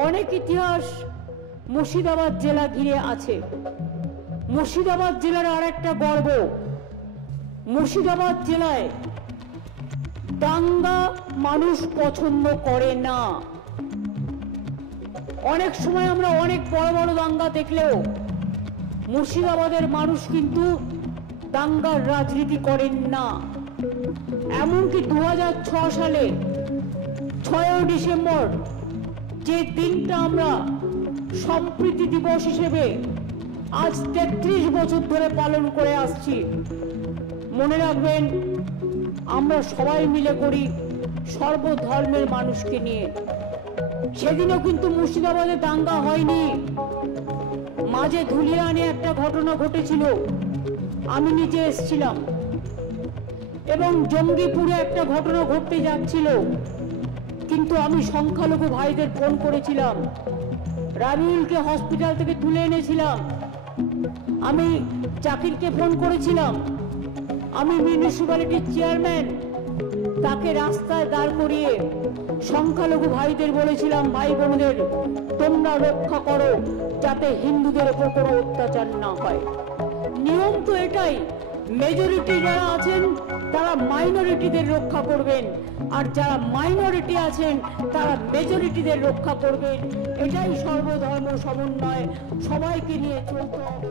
অনেক ইতিহাস মুর্শিদাবাদ জেলা ঘিরে আছে। মুর্শিদাবাদ জেলার আর একটা গর্ব, মুর্শিদাবাদ জেলায় দাঙ্গা মানুষ পছন্দ করে না। অনেক সময় আমরা অনেক বড় বড় দাঙ্গা দেখলেও মুর্শিদাবাদের মানুষ কিন্তু দাঙ্গার রাজনীতি করেন না। এমনকি 2006 সালে 6 ডিসেম্বর যে দিনটা আমরা সম্প্রীতি দিবস হিসেবে আজ 33 বছর ধরে পালন করে আসছি, মনে রাখবেন আমরা সবাই মিলে করি সর্বধর্মের মানুষকে নিয়ে। সেদিনও কিন্তু মুর্শিদাবাদে দাঙ্গা হয়নি। মাঝে ধুলিয়ানে একটা ঘটনা ঘটেছিল, আমি নিজে এসেছিলাম, এবং জঙ্গিপুরে একটা ঘটনা ঘটতে যাচ্ছিল, কিন্তু আমি সংখ্যালঘু ভাইদের ফোন করেছিলাম, রাবিউলকে হসপিটাল থেকে তুলে এনেছিলাম, আমি জাকিরকে ফোন করেছিলাম, আমি মিউনিসিপ্যালিটির চেয়ারম্যান তাকে রাস্তায় দাঁড় করিয়ে সংখ্যালঘু ভাইদের বলেছিলাম, ভাই বোনদের তোমরা রক্ষা করো যাতে হিন্দুদের উপর কোনো অত্যাচার না হয়। নিয়ম তো এটাই, মেজরিটি যারা আছেন তারা মাইনরিটিদের রক্ষা করবেন, আর যারা মাইনরিটি আছেন তারা মেজরিটিদের রক্ষা করবেন। এটাই সর্বধর্ম সমন্বয়, সবাইকে নিয়ে চলতে হবে।